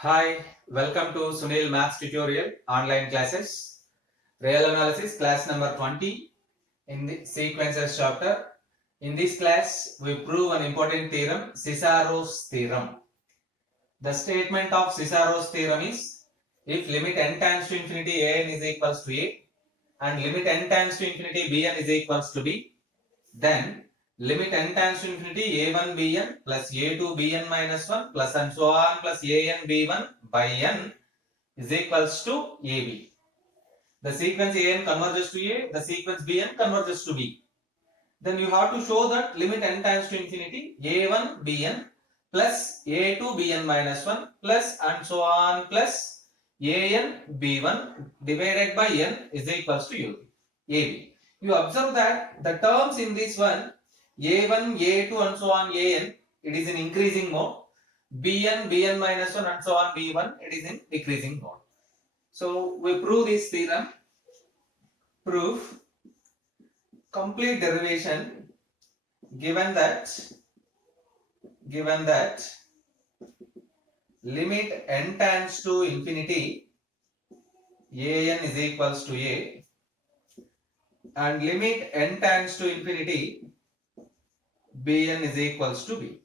Hi, welcome to Sunil Maths Tutorial online classes. Real analysis class number 20 in the sequences chapter. In this class, we prove an important theorem, Cicero's theorem. The statement of Cicero's theorem is, if limit n tends to infinity an is equals to a and limit n tends to infinity bn is equals to b, then limit n tends to infinity a1 bn plus a2 bn minus 1 plus and so on plus an b1 by n is equals to ab. The sequence an converges to a, the sequence bn converges to b. Then you have to show that limit n tends to infinity a1 bn plus a2 bn minus 1 plus and so on plus an b1 divided by n is equals to ab. You observe that the terms in this one a1, a2 and so on an, it is in increasing mode. bn, bn minus 1 and so on b1, it is in decreasing mode. So we prove this theorem. Proof: complete derivation given that limit n tends to infinity an is equals to a and limit n tends to infinity bn is equals to b.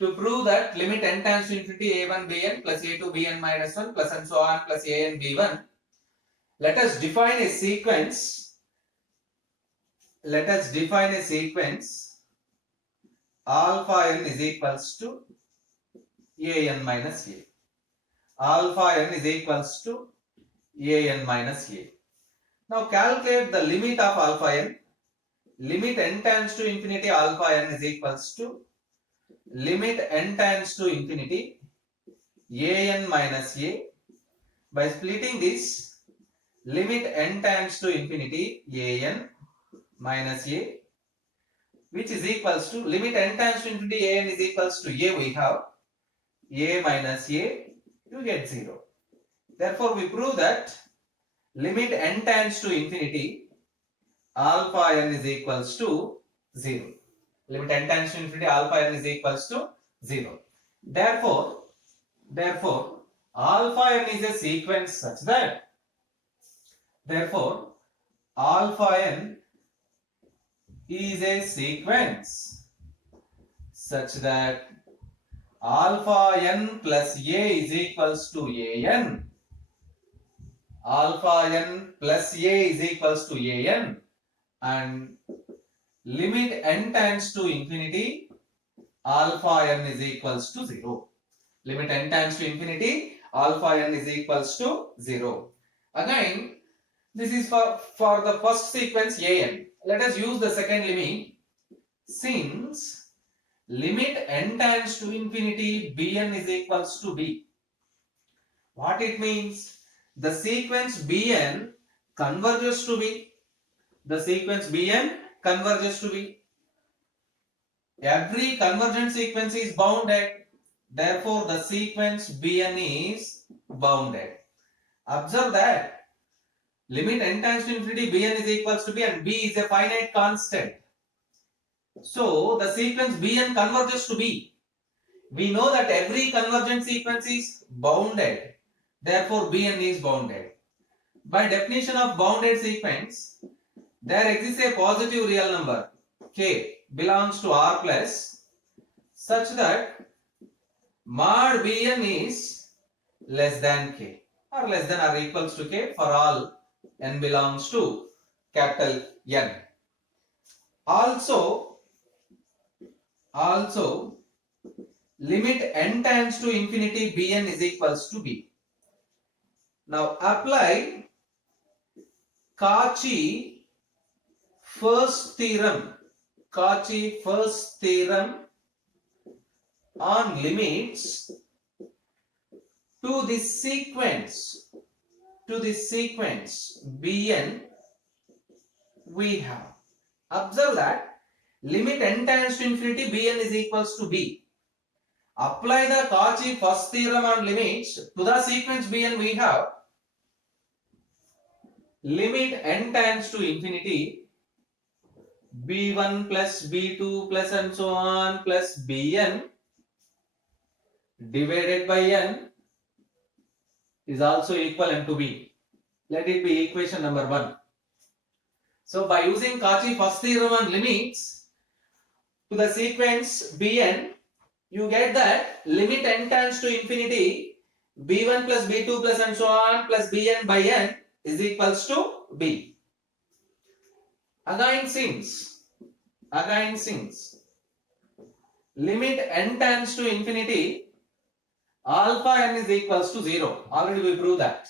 To prove that limit n tends to infinity a1 bn plus a2 bn minus 1 plus and so on plus an b1, let us define a sequence. Let us define a sequence alpha n is equals to an minus a. Alpha n is equals to an minus a. Now calculate the limit of alpha n. Limit n tends to infinity alpha n is equals to limit n tends to infinity an minus a. By splitting this, limit n tends to infinity an minus a, which is equals to limit n tends to infinity an is equals to a, we have a minus a, you get 0. Therefore we prove that limit n tends to infinity alpha n is equals to 0. Limit n tends to infinity alpha n is equals to 0. Therefore alpha n is a sequence such that alpha n is a sequence such that alpha n plus a is equals to an. Alpha n plus a is equals to an and limit n tends to infinity alpha n is equals to 0. Limit n tends to infinity alpha n is equals to 0. Again, this is for the first sequence an. Let us use the second limit. Since limit n tends to infinity bn is equals to b. What it means? The sequence bn converges to b. The sequence bn converges to b. Every convergent sequence is bounded. Therefore, the sequence bn is bounded. Observe that limit n tends to infinity bn is equals to b and b is a finite constant. So the sequence bn converges to b. We know that every convergent sequence is bounded. Therefore bn is bounded. By definition of bounded sequence, there exists a positive real number k belongs to R plus such that mod bn is less than k or less than or equals to k for all n belongs to capital N. Also limit n tends to infinity bn is equals to b. Now apply Cauchy first theorem. Cauchy first theorem on limits to this sequence bn we have. Observe that limit n tends to infinity bn is equals to b. Apply the Cauchy first theorem on limits to the sequence bn we have. Limit n tends to infinity b1 plus b2 plus and so on plus bn divided by n is also equivalent to B. Let it be equation number 1. So by using Cauchy first theorem on limits to the sequence Bn, you get that limit n tends to infinity b1 plus b2 plus and so on plus bn by n is equals to b. Again since limit n tends to infinity alpha n is equals to 0. Already we proved that.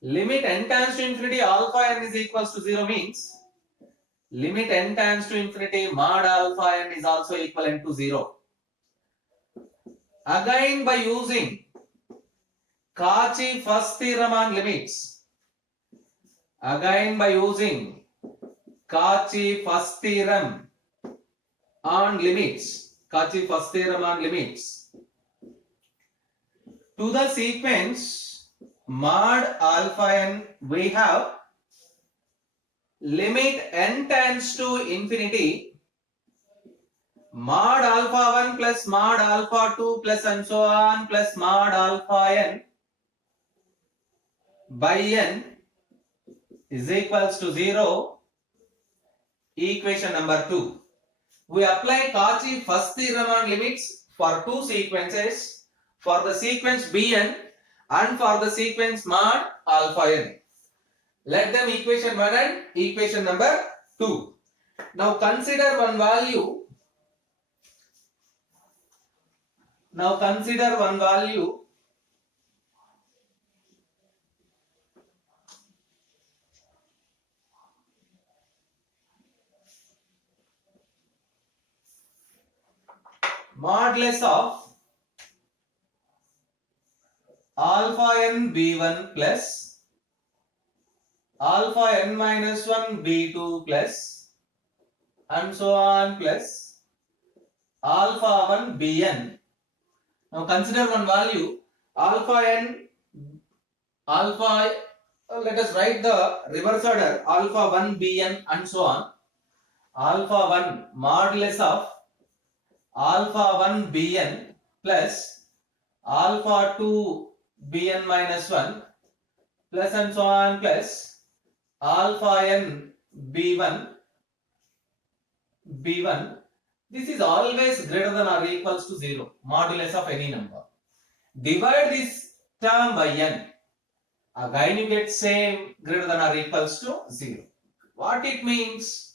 Limit n tends to infinity alpha n is equals to 0 means limit n tends to infinity mod alpha n is also equivalent to 0. Again by using Cauchy first theorem on limits. Again by using Cauchy first theorem on limits. Cauchy first theorem on limits. To the sequence mod alpha n we have limit n tends to infinity mod alpha 1 plus mod alpha 2 plus and so on plus mod alpha n by n is equals to 0. Equation number 2. We apply Cauchy first theorem on limits for two sequences, for the sequence Bn and for the sequence mod alpha n. Let them equation 1 and equation number 2. Now consider one value. Modulus of alpha n b1 plus alpha n minus 1 b2 plus and so on plus alpha 1 bn. Now consider one value alpha n let us write the reverse order alpha 1 bn and so on. Alpha 1 modulus of alpha 1 bn plus alpha 2 bn minus 1 plus and so on plus alpha n b1. This is always greater than or equals to 0, modulus of any number. Divide this term by n. Again you get same greater than or equals to 0. What it means?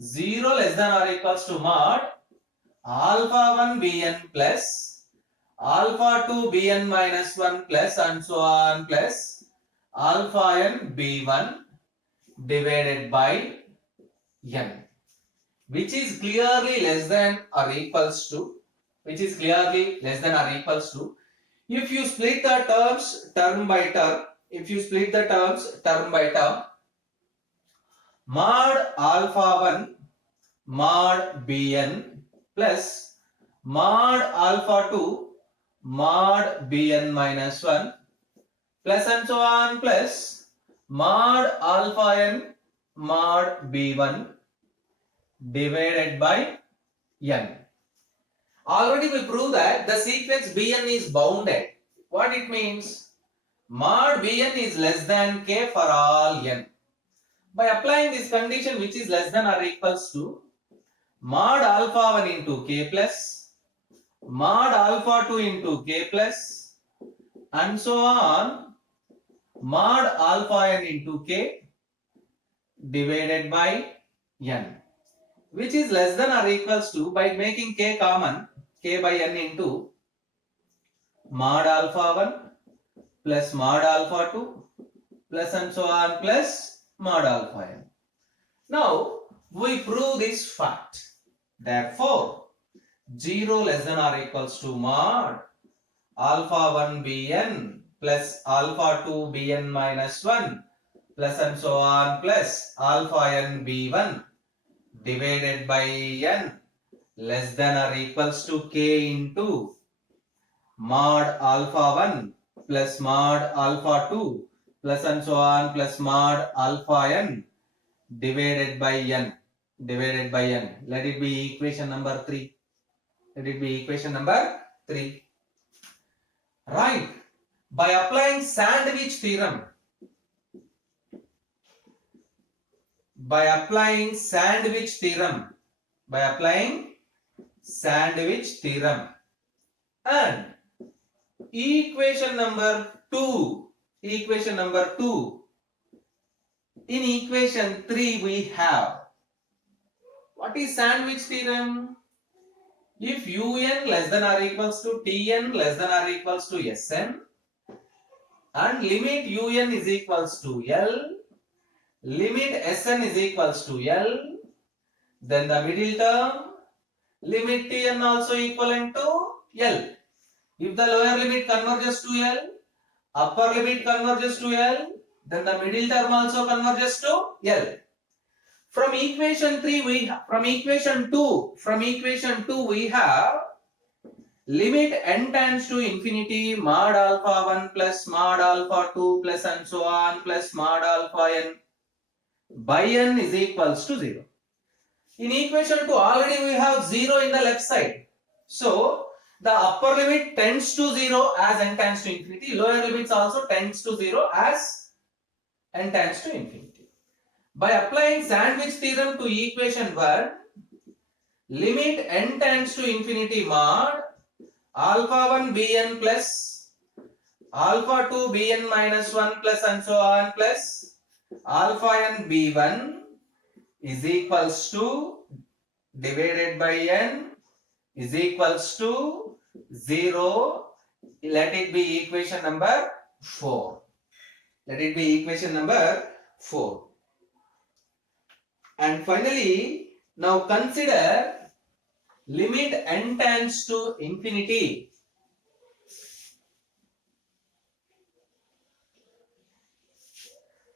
0 less than or equals to mod alpha 1 bn plus alpha 2 bn minus 1 plus and so on plus alpha n b1 divided by n, which is clearly less than or equals to, if you split the terms term by term, mod alpha 1 mod bn plus mod alpha 2 mod bn minus 1 plus and so on plus mod alpha n mod b1 divided by n. Already we proved that the sequence Bn is bounded. What it means? Mod Bn is less than k for all n. By applying this condition, which is less than or equals to mod alpha 1 into k plus mod alpha 2 into k plus and so on mod alpha n into k divided by n, which is less than or equals to, by making k common, k by n into mod alpha 1 plus mod alpha 2 plus and so on plus mod alpha n. Now we prove this fact. Therefore 0 less than or equals to mod alpha 1 bn plus alpha 2 bn minus 1 plus and so on plus alpha n b1 divided by n less than or equals to k into mod alpha 1 plus mod alpha 2 plus and so on plus mod alpha n divided by n. Let it be equation number 3. Right. by applying sandwich theorem, by applying sandwich theorem and equation number 2, in equation 3 we have, what is sandwich theorem? If un less than or equals to tn less than or equals to sn and limit un is equals to L, limit Sn is equals to L, then the middle term limit Tn also equivalent to L. If the lower limit converges to L, upper limit converges to L, then the middle term also converges to L. From equation 2 we have limit n tends to infinity mod alpha 1 plus mod alpha 2 plus and so on plus mod alpha n by n is equals to 0. In equation 2 already we have 0 in the left side. So the upper limit tends to 0 as n tends to infinity. Lower limits also tends to 0 as n tends to infinity. By applying sandwich theorem to equation 1, limit n tends to infinity mod alpha 1 bn plus alpha 2 bn minus 1 plus and so on plus alpha n b1 is equals to divided by n is equals to 0. Let it be equation number 4. And finally, now consider limit n tends to infinity.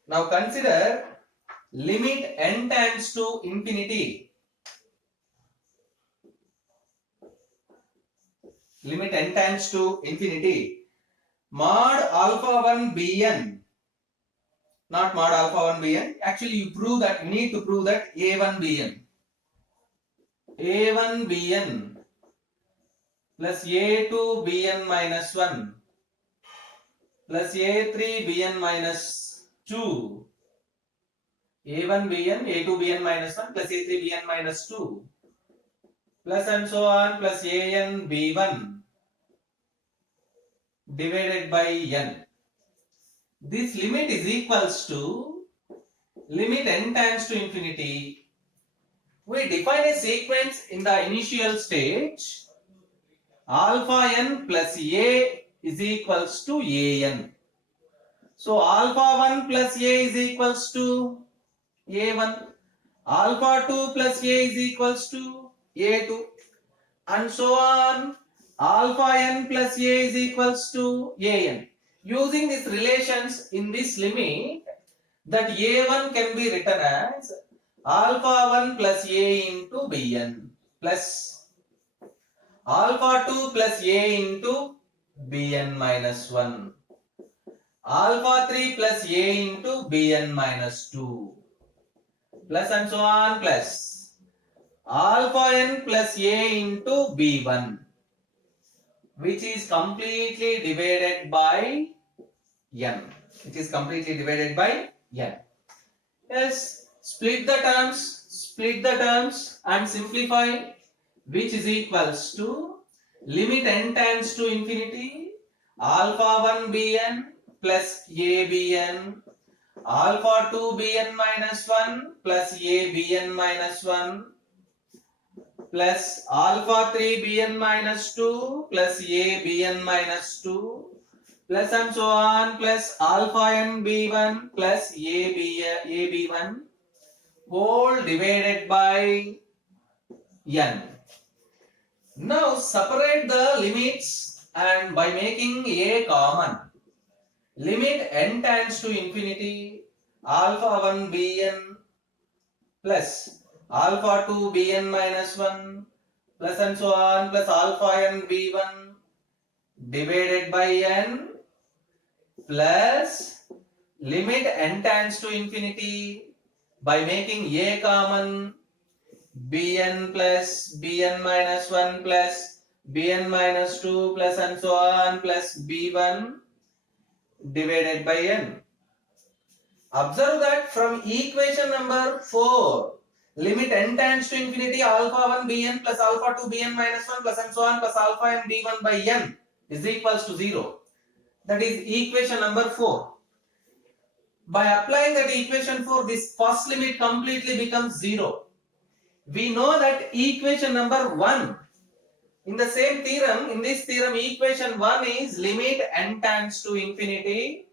Now consider limit n tends to infinity. Limit n tends to infinity. Mod alpha 1 bn, not mod alpha 1 bn. Actually, you need to prove that a1 bn plus a2 bn minus 1 plus a3 bn minus 2, a1 bn, a2 bn minus 1 plus a3 bn minus 2 plus and so on plus an b1 divided by n. This limit is equals to limit n tends to infinity. We define a sequence in the initial stage alpha n plus a is equals to an. So alpha 1 plus a is equals to a1, alpha 2 plus a is equals to a2 and so on. Alpha n plus a is equals to an. Using these relations in this limit, that a1 can be written as alpha 1 plus a into bn plus alpha 2 plus a into bn minus 1, alpha 3 plus a into bn minus 2 plus and so on plus alpha n plus a into b1, which is completely divided by n. Yes, split the terms and simplify, which is equals to limit n tends to infinity alpha 1 bn plus a bn, alpha 2 bn minus 1 plus a bn minus 1 plus alpha 3 bn minus 2 plus a bn minus 2 plus and so on plus alpha n b1 plus a b1 whole divided by n. Now separate the limits and by making a common, limit n tends to infinity alpha 1 bn plus alpha 2 bn minus 1 plus and so on plus alpha n b1 divided by n plus limit n tends to infinity by making a common bn plus bn minus 1 plus bn minus 2 plus and so on plus b1 divided by n. Observe that from equation number 4, limit n tends to infinity alpha 1 bn plus alpha 2 bn minus 1 plus and so on plus alpha n b1 by n is equals to 0. That is equation number 4. By applying that equation 4, this first limit completely becomes 0. We know that equation number 1, in the same theorem, in this theorem, equation 1 is limit n tends to infinity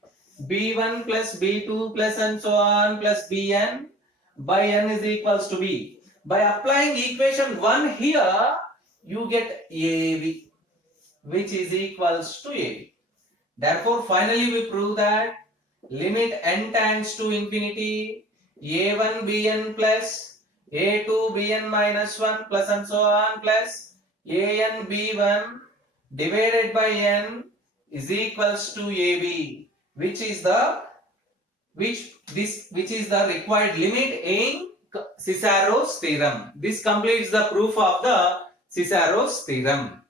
b1 plus b2 plus and so on plus bn by n is equals to b. By applying equation 1 here, you get ab, which is equals to ab. Therefore, finally we prove that limit n tends to infinity a1 bn plus a2 bn minus 1 plus and so on plus an b1 divided by n is equals to ab, which is the required limit in Cicero's theorem. This completes the proof of the Cicero's theorem.